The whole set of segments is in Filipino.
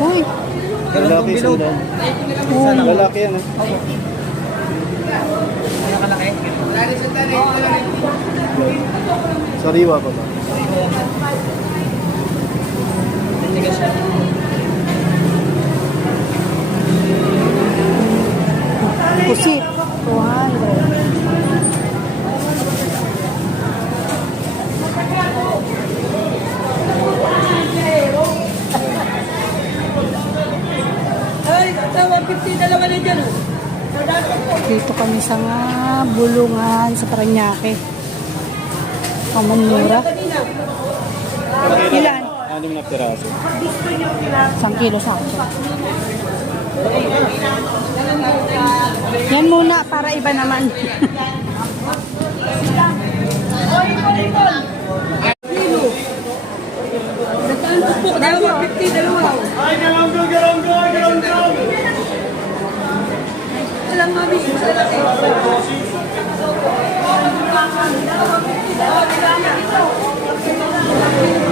Uy, Lalaki sandaan. Lalaki yan eh. Sariwa pa ba? pusit. 200. Dito kami sa bulungan sa Parañaque. Pamamura. Ilan? 6 na piraso. 1 kilo sa akin. Yan muna para iba naman.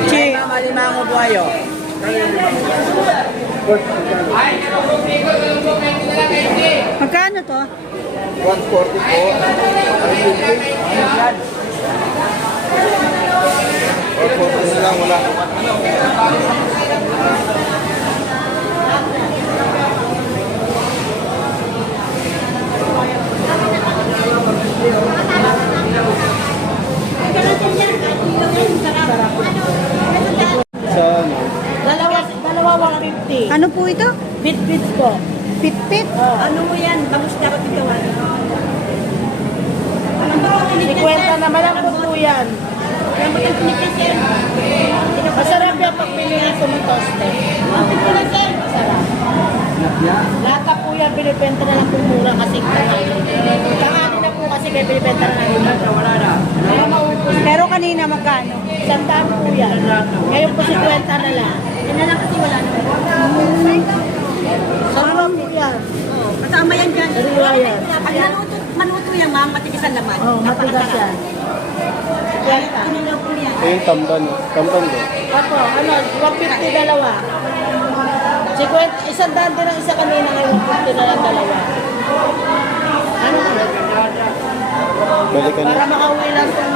Che, malimango buhayo. Magkano to? 140 po. 140 na lang, wala. Sa ano? Dalawa 150. Ano po ito? Bit-bit po. Pitpit? Ano mo yan? Tapos dapat ikawan. 50 naman ang puto yan. Masarap yung pagpili ng tumatoste. Masarap. Lahat na po yan, pinipenta na lang po mura kasi tangali na po kasi kaya pinipenta na lang. Wala na. Wala maupos. Pero kanina magkano? Sandaan po yan. Ngayon po 50 na lang. Yan na lang kasi wala na. Sarap po yan. Kasama yan dyan. Sariwa yan. Pag manuto yan, ma'am, matigas ang laman. Oo, matigas yan. Kinilaw po yan. Ito yung tamban. Tamban ba? Ako, ano, 150 dalawa. 50, isang daan din ang isa kanina, ngayon 150 na lang dalawa. Ano? Balikan Para na. makauwi lang itong